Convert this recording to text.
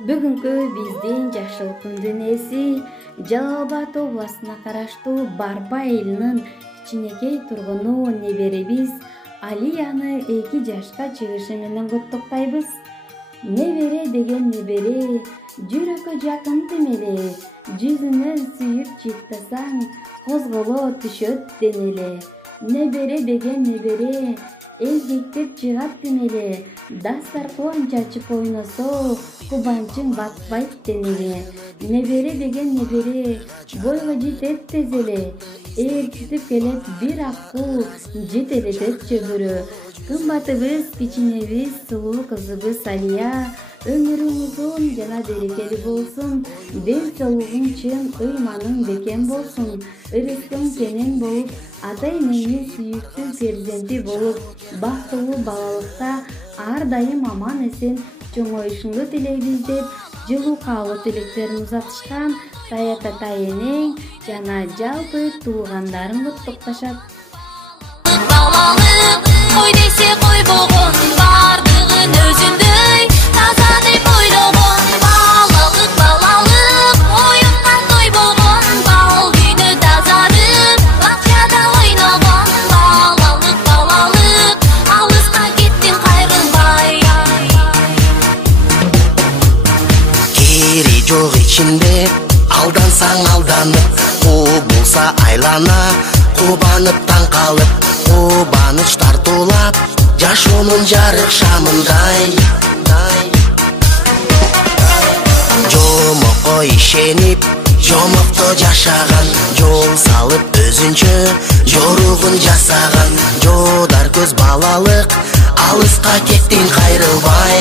Бүгүнкү биздин жашылыктын дүйнөсү Жалал Абад областына караштуу Барба айылынын кичинекей тургуну неберебиз Алияны 2 жашка чыгышы менен куттуктайбыз. Небере деген небере жүрөккө жакын темеле, жүзүнөн сүйүп чыктасаң козголо түшөт денеле. Небере деген небере элдиктеп чыгат денеле, дастаркон чачып ойносо кубанчың батпайт денеле. Небере деген небере бойго жетет тез эле, ээрчитип келет бир акыл жетелетет жөбүрө. Кымбатыбыз, кичинебиз, сулуу кызыбыз Алия, өмүрүң узун жана берекелүү болсун, ден соолугуң чың, ыйманың бекем болсун, ырыскың кенен болуп, ата-энеңдин сүйүктүү перзенти болуп, бактылуу балалыкта ар дайым аман эсен чоңоюшуңду тилейбиз деп, жылуу каалоо тилектерин узатышкан Саят ата-энең жана жалпы туугандарың куттукташат. Ой десе койбогон бардыгын өзүндөй таза деп ойлогон балалык оюндан тойбогон бал күнү тазарып бакчада ойногон балалык алыска кеттиң кайрылбай. Кери жок ичинде алдансаң алданып, болса айлана кубанып таң калып, кубаныч тартуулап жашоонун жарык шамындай. Жомокко ишенип жомокто жашаган, жол салып өзүнчө жоругун жасаган, жодар көз балалык алыска кеттиң кайрылбай.